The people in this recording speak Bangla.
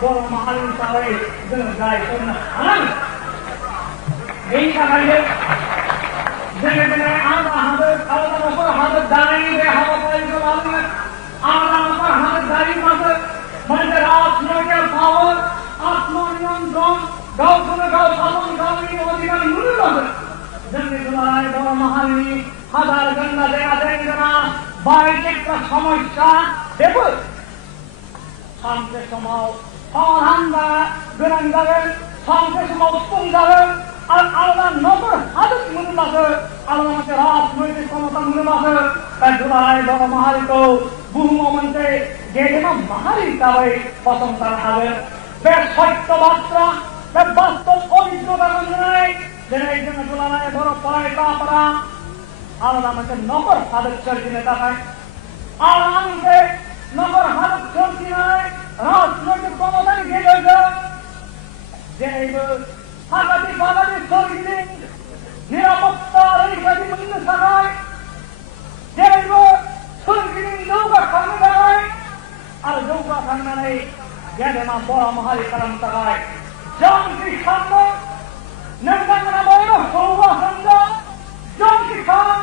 বড় মহান তাহলে গায়ে হারান এই কারণে জেনে জেনে আমরা হাতের আলাদার উপর হাতের দাঁড়িয়ে হাওয়া পাইতে পারবেন আলাদার উপর হাতের দাঁড়িয়ে মাঝে মানুষের আত্মীয় পাওয়ার আত্মনিয়ন্ত্রণ গাউনে গাউ শাসন গাউনি অধিকার মূল্য পাবে জেনে জেলায় বড় মহানী হাজার গঙ্গা দেখা যায় না বাইরে একটা সমস্যা দেখো শান্তির সময় হান্দা বেরান যাবেন শান্তির সময় উত্তম যাবেন আর আলাদা নগর হাজত মনে আছে আলাদা আমাকে রাজনৈতিক ক্ষমতা মনে আছে তাই জুলাই বড় মহারিত বহু মন্ত্রে যে যেন মহারি তাই প্রথম তার হবে বেশ সত্যবার্তা বেশ বাস্তব অভিজ্ঞতা মনে যেন এই জন্য জুলাই বড় পয়সা পড়া আলাদা আমাকে নগর হাজত চলছি নেতা হয় আর আমাকে নগর হাজত চলছি নয় রাজনৈতিক ক্ষমতা নিয়ে গেছে যে হাজারি বাজারে চলছে নিরাপত্তার এই গাড়ি মূল্য সারায় যে সুরগিরি নৌকা সামনে দাঁড়ায় আর নৌকা সামনে নেই গেলে না বড় মহারি কারণ তারায় জঙ্গি সামনে নেমগাঙ্গনা বড় সৌবা সন্ধ্যা জঙ্গি খান